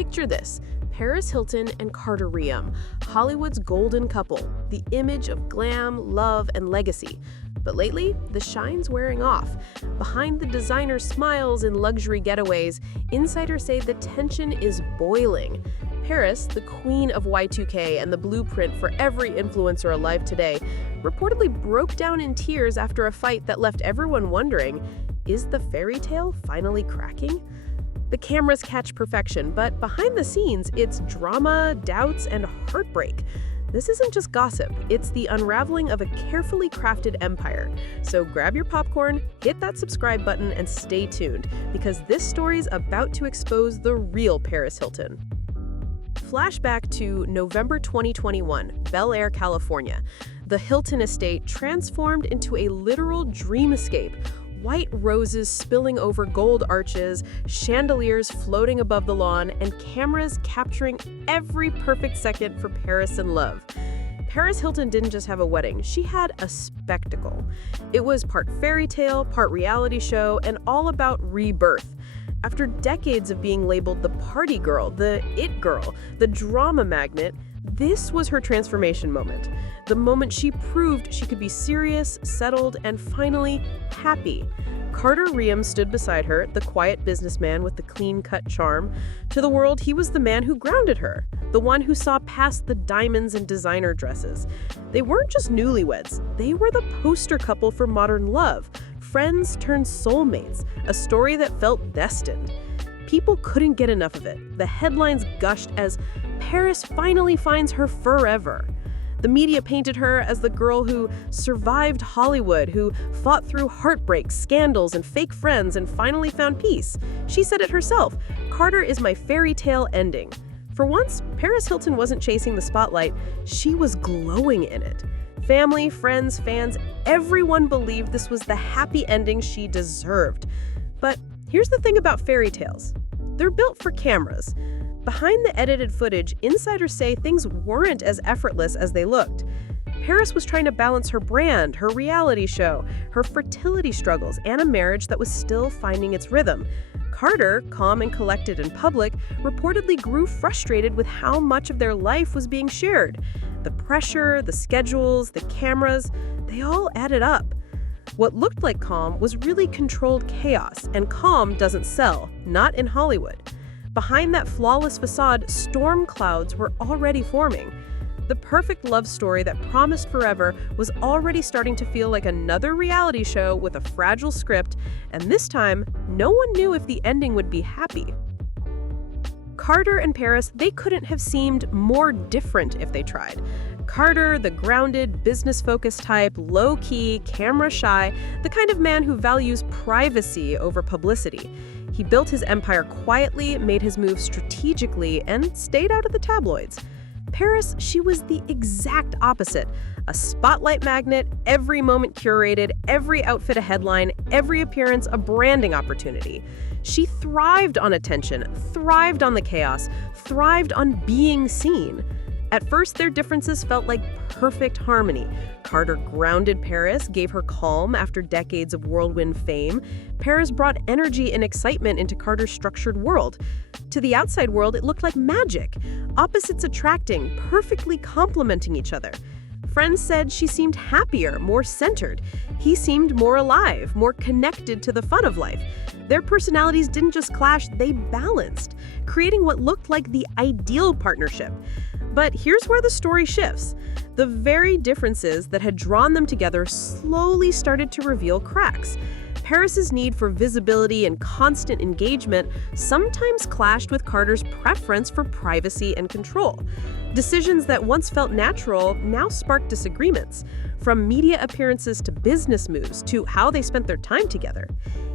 Picture this: Paris Hilton and Carter Reum, Hollywood's golden couple, the image of glam, love, and legacy. But lately, the shine's wearing off. Behind the designer smiles and luxury getaways, insiders say the tension is boiling. Paris, the queen of Y2K and the blueprint for every influencer alive today, reportedly broke down in tears after a fight that left everyone wondering, is the fairy tale finally cracking? The cameras catch perfection, but behind the scenes, it's drama, doubts, and heartbreak. This isn't just gossip, it's the unraveling of a carefully crafted empire. So grab your popcorn, hit that subscribe button, and stay tuned, because this story's about to expose the real Paris Hilton. Flashback to November 2021, Bel Air, California. The Hilton estate transformed into a literal dreamscape. White roses spilling over gold arches, chandeliers floating above the lawn, and cameras capturing every perfect second for Paris in love. Paris Hilton didn't just have a wedding, she had a spectacle. It was part fairy tale, part reality show, and all about rebirth. After decades of being labeled the party girl, the it girl, the drama magnet, this was her transformation moment. The moment she proved she could be serious, settled, and finally happy. Carter Reum stood beside her, the quiet businessman with the clean-cut charm. To the world, he was the man who grounded her, the one who saw past the diamonds and designer dresses. They weren't just newlyweds, they were the poster couple for modern love. Friends turned soulmates, a story that felt destined. People couldn't get enough of it. The headlines gushed as Paris finally finds her forever. The media painted her as the girl who survived Hollywood, who fought through heartbreaks, scandals, and fake friends and finally found peace. She said it herself, "Carter is my fairy tale ending." For once, Paris Hilton wasn't chasing the spotlight, she was glowing in it. Family, friends, fans, everyone believed this was the happy ending she deserved. But here's the thing about fairy tales. They're built for cameras. Behind the edited footage, insiders say things weren't as effortless as they looked. Paris was trying to balance her brand, her reality show, her fertility struggles, and a marriage that was still finding its rhythm. Carter, calm and collected in public, reportedly grew frustrated with how much of their life was being shared. The pressure, the schedules, the cameras, they all added up. What looked like calm was really controlled chaos, and calm doesn't sell, not in Hollywood. Behind that flawless facade, storm clouds were already forming. The perfect love story that promised forever was already starting to feel like another reality show with a fragile script, and this time, no one knew if the ending would be happy. Carter and Paris, they couldn't have seemed more different if they tried. Carter, the grounded, business-focused type, low-key, camera-shy, the kind of man who values privacy over publicity. He built his empire quietly, made his moves strategically, and stayed out of the tabloids. Paris, she was the exact opposite. A spotlight magnet, every moment curated, every outfit a headline, every appearance a branding opportunity. She thrived on attention, thrived on the chaos, thrived on being seen. At first, their differences felt like perfect harmony. Carter grounded Paris, gave her calm after decades of whirlwind fame. Paris brought energy and excitement into Carter's structured world. To the outside world, it looked like magic. Opposites attracting, perfectly complementing each other. Friends said she seemed happier, more centered. He seemed more alive, more connected to the fun of life. Their personalities didn't just clash, they balanced, creating what looked like the ideal partnership. But here's where the story shifts. The very differences that had drawn them together slowly started to reveal cracks. Paris's need for visibility and constant engagement sometimes clashed with Carter's preference for privacy and control. Decisions that once felt natural now sparked disagreements, from media appearances to business moves to how they spent their time together.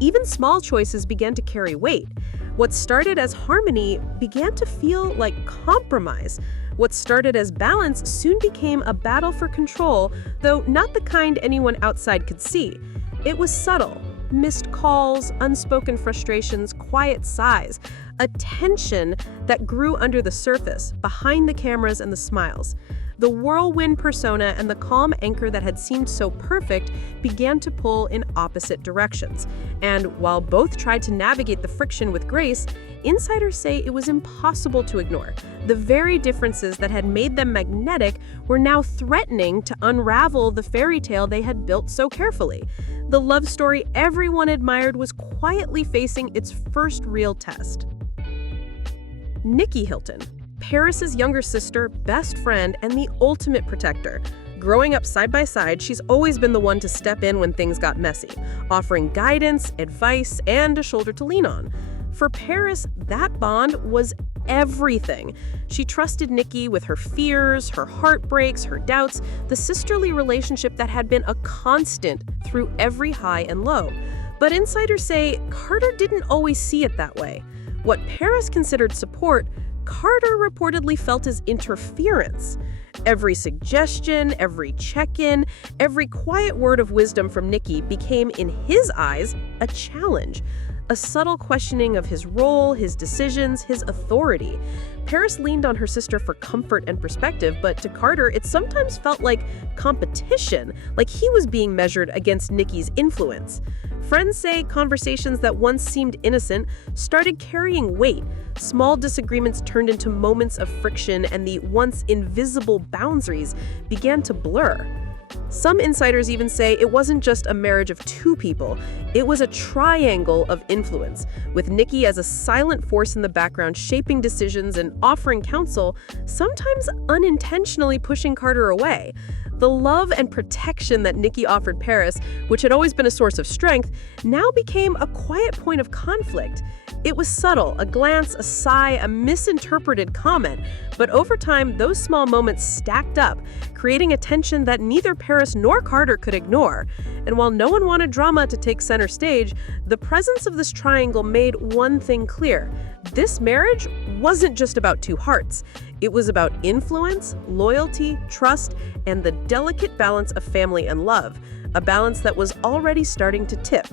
Even small choices began to carry weight. What started as harmony began to feel like compromise. What started as balance soon became a battle for control, though not the kind anyone outside could see. It was subtle. Missed calls, unspoken frustrations, quiet sighs, a tension that grew under the surface, behind the cameras and the smiles. The whirlwind persona and the calm anchor that had seemed so perfect began to pull in opposite directions. And while both tried to navigate the friction with grace, Insiders say it was impossible to ignore. The very differences that had made them magnetic were now threatening to unravel the fairy tale they had built so carefully. The love story everyone admired was quietly facing its first real test. Nikki Hilton, Paris's younger sister, best friend, and the ultimate protector. Growing up side by side, she's always been the one to step in when things got messy, offering guidance, advice, and a shoulder to lean on. For Paris, that bond was everything. She trusted Nikki with her fears, her heartbreaks, her doubts, the sisterly relationship that had been a constant through every high and low. But insiders say Carter didn't always see it that way. What Paris considered support, Carter reportedly felt as interference. Every suggestion, every check-in, every quiet word of wisdom from Nikki became, in his eyes, a challenge. A subtle questioning of his role, his decisions, his authority. Paris leaned on her sister for comfort and perspective, but to Carter, it sometimes felt like competition, like he was being measured against Nikki's influence. Friends say conversations that once seemed innocent started carrying weight. Small disagreements turned into moments of friction, and the once invisible boundaries began to blur. Some insiders even say it wasn't just a marriage of two people, it was a triangle of influence, with Nikki as a silent force in the background shaping decisions and offering counsel, sometimes unintentionally pushing Carter away. The love and protection that Nikki offered Paris, which had always been a source of strength, now became a quiet point of conflict. It was subtle, a glance, a sigh, a misinterpreted comment, but over time, those small moments stacked up, creating a tension that neither Paris nor Carter could ignore. And while no one wanted drama to take center stage, the presence of this triangle made one thing clear. This marriage wasn't just about two hearts. It was about influence, loyalty, trust, and the delicate balance of family and love, a balance that was already starting to tip.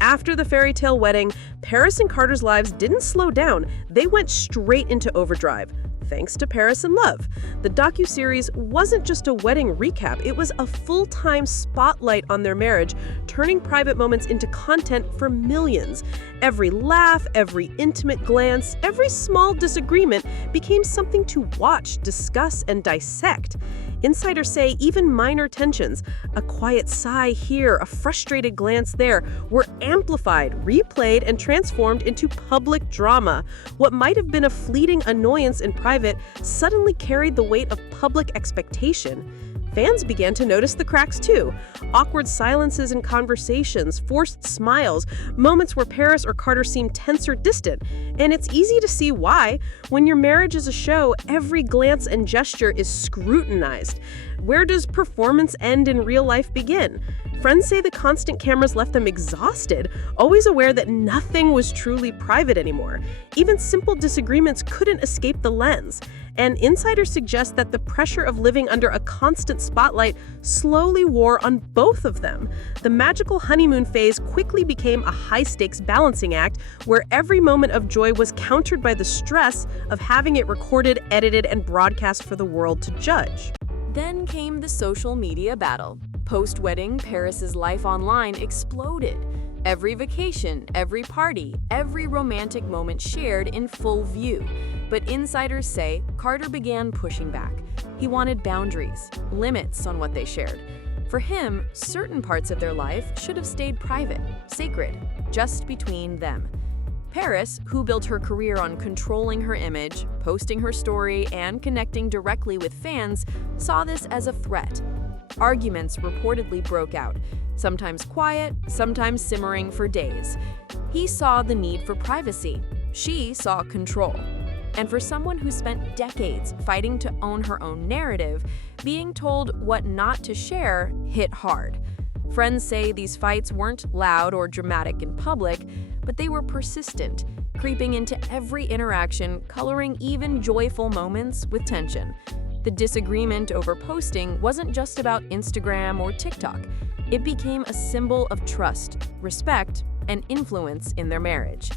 After the fairy tale wedding, Paris and Carter's lives didn't slow down. They went straight into overdrive. Thanks to Paris in Love. The docuseries wasn't just a wedding recap, it was a full-time spotlight on their marriage, turning private moments into content for millions. Every laugh, every intimate glance, every small disagreement became something to watch, discuss, and dissect. Insiders say even minor tensions, a quiet sigh here, a frustrated glance there, were amplified, replayed, and transformed into public drama. What might have been a fleeting annoyance in private suddenly carried the weight of public expectation. Fans began to notice the cracks too. Awkward silences in conversations, forced smiles, moments where Paris or Carter seemed tense or distant. And it's easy to see why. When your marriage is a show, every glance and gesture is scrutinized. Where does performance end and real life begin? Friends say the constant cameras left them exhausted, always aware that nothing was truly private anymore. Even simple disagreements couldn't escape the lens. And insiders suggest that the pressure of living under a constant spotlight slowly wore on both of them. The magical honeymoon phase quickly became a high-stakes balancing act where every moment of joy was countered by the stress of having it recorded, edited, and broadcast for the world to judge. Then came the social media battle. Post-wedding, Paris's life online exploded. Every vacation, every party, every romantic moment shared in full view. But insiders say Carter began pushing back. He wanted boundaries, limits on what they shared. For him, certain parts of their life should have stayed private, sacred, just between them. Paris, who built her career on controlling her image, posting her story, and connecting directly with fans, saw this as a threat. Arguments reportedly broke out, sometimes quiet, sometimes simmering for days. He saw the need for privacy. She saw control. And for someone who spent decades fighting to own her own narrative, being told what not to share hit hard. Friends say these fights weren't loud or dramatic in public, but they were persistent, creeping into every interaction, coloring even joyful moments with tension. The disagreement over posting wasn't just about Instagram or TikTok. It became a symbol of trust, respect, and influence in their marriage.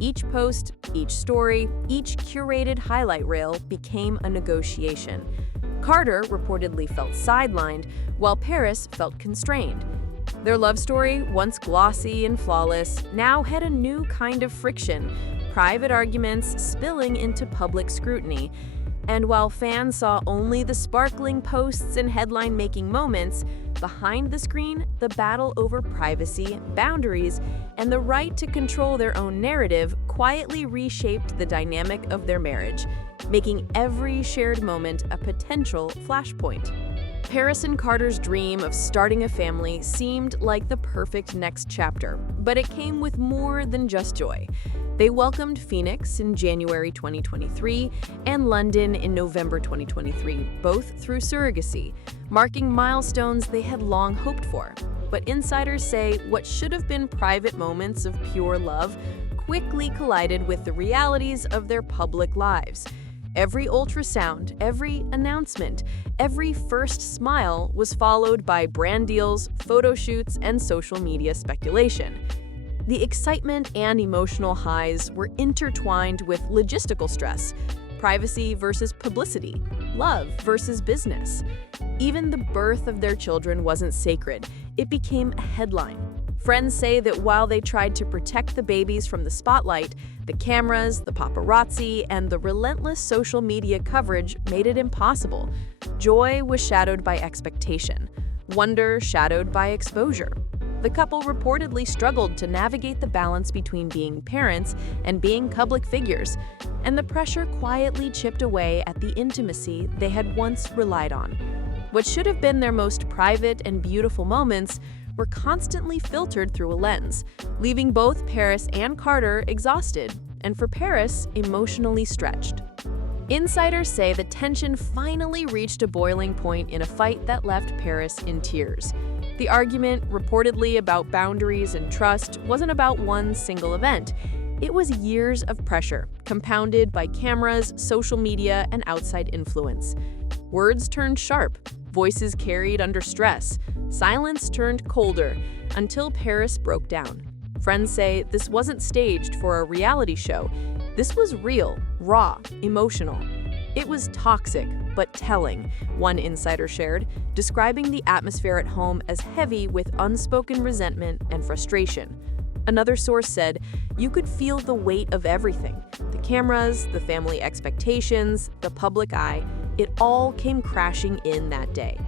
Each post, each story, each curated highlight reel became a negotiation. Carter reportedly felt sidelined, while Paris felt constrained. Their love story, once glossy and flawless, now had a new kind of friction, private arguments spilling into public scrutiny. And while fans saw only the sparkling posts and headline-making moments, behind the screen, the battle over privacy, boundaries, and the right to control their own narrative quietly reshaped the dynamic of their marriage, making every shared moment a potential flashpoint. Paris and Carter's dream of starting a family seemed like the perfect next chapter, but it came with more than just joy. They welcomed Phoenix in January 2023 and London in November 2023, both through surrogacy, marking milestones they had long hoped for. But insiders say what should have been private moments of pure love quickly collided with the realities of their public lives. Every ultrasound, every announcement, every first smile was followed by brand deals, photo shoots, and social media speculation. The excitement and emotional highs were intertwined with logistical stress, privacy versus publicity, love versus business. Even the birth of their children wasn't sacred, it became a headline. Friends say that while they tried to protect the babies from the spotlight, the cameras, the paparazzi, and the relentless social media coverage made it impossible. Joy was shadowed by expectation, wonder shadowed by exposure. The couple reportedly struggled to navigate the balance between being parents and being public figures, and the pressure quietly chipped away at the intimacy they had once relied on. What should have been their most private and beautiful moments were constantly filtered through a lens, leaving both Paris and Carter exhausted, and for Paris, emotionally stretched. Insiders say the tension finally reached a boiling point in a fight that left Paris in tears. The argument, reportedly about boundaries and trust, wasn't about one single event. It was years of pressure, compounded by cameras, social media, and outside influence. Words turned sharp, voices carried under stress, silence turned colder, until Paris broke down. Friends say this wasn't staged for a reality show. This was real, raw, emotional. It was toxic, but telling, one insider shared, describing the atmosphere at home as heavy with unspoken resentment and frustration. Another source said, "You could feel the weight of everything. The cameras, the family expectations, the public eye. It all came crashing in that day."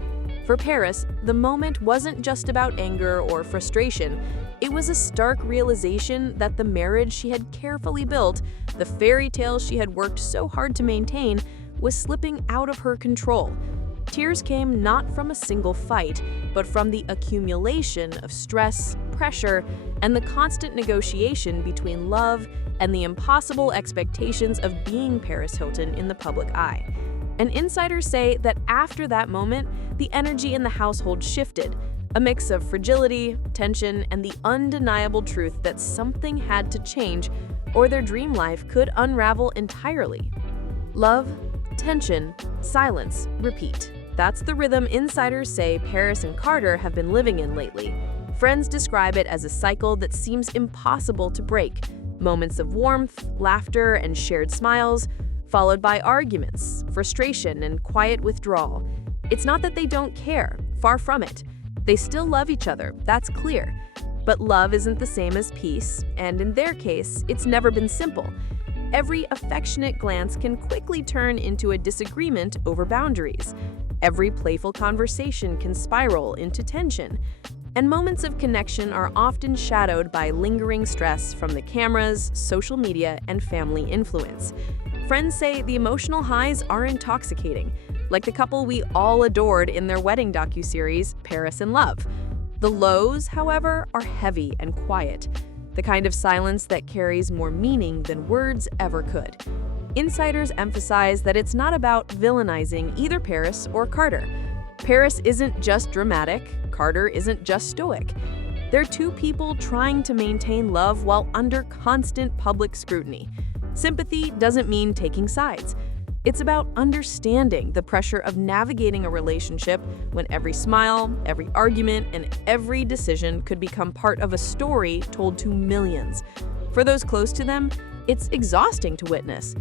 For Paris, the moment wasn't just about anger or frustration. It was a stark realization that the marriage she had carefully built, the fairy tale she had worked so hard to maintain, was slipping out of her control. Tears came not from a single fight, but from the accumulation of stress, pressure, and the constant negotiation between love and the impossible expectations of being Paris Hilton in the public eye. And insiders say that after that moment, the energy in the household shifted, a mix of fragility, tension, and the undeniable truth that something had to change or their dream life could unravel entirely. Love, tension, silence, repeat. That's the rhythm insiders say Paris and Carter have been living in lately. Friends describe it as a cycle that seems impossible to break. Moments of warmth, laughter, and shared smiles, followed by arguments, frustration, and quiet withdrawal. It's not that they don't care, far from it. They still love each other, that's clear. But love isn't the same as peace, and in their case, it's never been simple. Every affectionate glance can quickly turn into a disagreement over boundaries. Every playful conversation can spiral into tension. And moments of connection are often shadowed by lingering stress from the cameras, social media, and family influence. Friends say the emotional highs are intoxicating, like the couple we all adored in their wedding docuseries, Paris in Love. The lows, however, are heavy and quiet, the kind of silence that carries more meaning than words ever could. Insiders emphasize that it's not about villainizing either Paris or Carter. Paris isn't just dramatic, Carter isn't just stoic. They're two people trying to maintain love while under constant public scrutiny. Sympathy doesn't mean taking sides. It's about understanding the pressure of navigating a relationship when every smile, every argument, and every decision could become part of a story told to millions. For those close to them, it's exhausting to witness.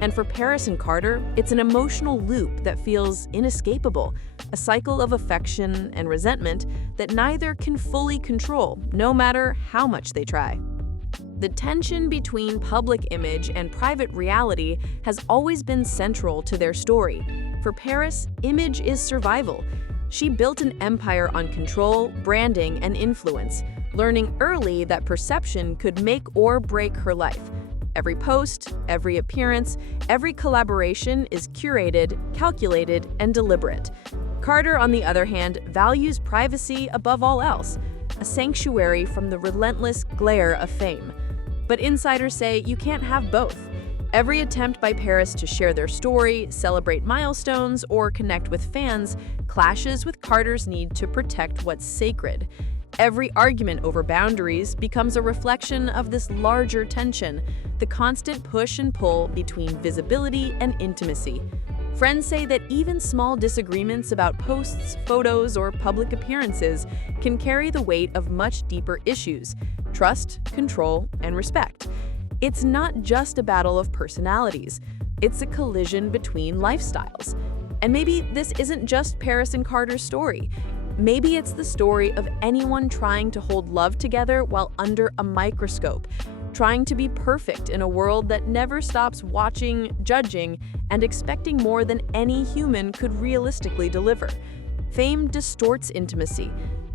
And for Paris and Carter, it's an emotional loop that feels inescapable, a cycle of affection and resentment that neither can fully control, no matter how much they try. The tension between public image and private reality has always been central to their story. For Paris, image is survival. She built an empire on control, branding, and influence, learning early that perception could make or break her life. Every post, every appearance, every collaboration is curated, calculated, and deliberate. Carter, on the other hand, values privacy above all else, a sanctuary from the relentless glare of fame. But insiders say you can't have both. Every attempt by Paris to share their story, celebrate milestones, or connect with fans clashes with Carter's need to protect what's sacred. Every argument over boundaries becomes a reflection of this larger tension, the constant push and pull between visibility and intimacy. Friends say that even small disagreements about posts, photos, or public appearances can carry the weight of much deeper issues: trust, control, and respect. It's not just a battle of personalities, it's a collision between lifestyles. And maybe this isn't just Paris and Carter's story. Maybe it's the story of anyone trying to hold love together while under a microscope, trying to be perfect in a world that never stops watching, judging, and expecting more than any human could realistically deliver. Fame distorts intimacy.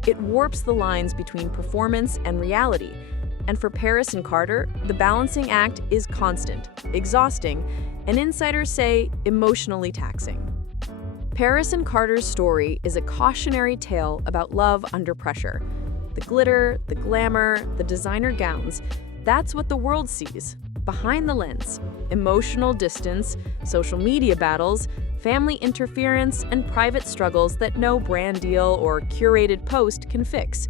It warps the lines between performance and reality. And for Paris and Carter, the balancing act is constant, exhausting, and insiders say emotionally taxing. Paris and Carter's story is a cautionary tale about love under pressure. The glitter, the glamour, the designer gowns, that's what the world sees. Behind the lens, emotional distance, social media battles, family interference, and private struggles that no brand deal or curated post can fix.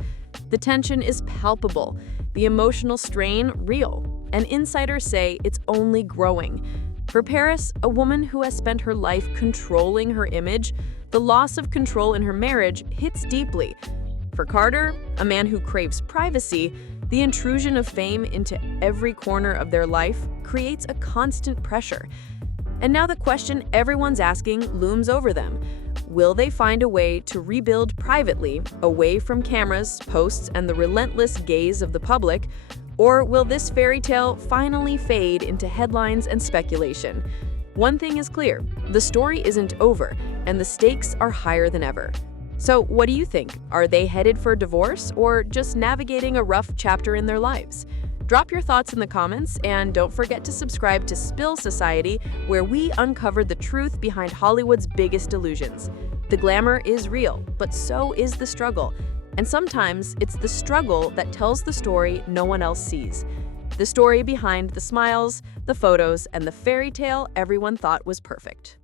The tension is palpable, the emotional strain real, and insiders say it's only growing. For Paris, a woman who has spent her life controlling her image, the loss of control in her marriage hits deeply. For Carter, a man who craves privacy, the intrusion of fame into every corner of their life creates a constant pressure. And now the question everyone's asking looms over them. Will they find a way to rebuild privately, away from cameras, posts, and the relentless gaze of the public? Or will this fairy tale finally fade into headlines and speculation? One thing is clear, the story isn't over, and the stakes are higher than ever. So what do you think? Are they headed for divorce or just navigating a rough chapter in their lives? Drop your thoughts in the comments, and don't forget to subscribe to Spill Society, where we uncover the truth behind Hollywood's biggest delusions. The glamour is real, but so is the struggle. And sometimes it's the struggle that tells the story no one else sees. The story behind the smiles, the photos, and the fairy tale everyone thought was perfect.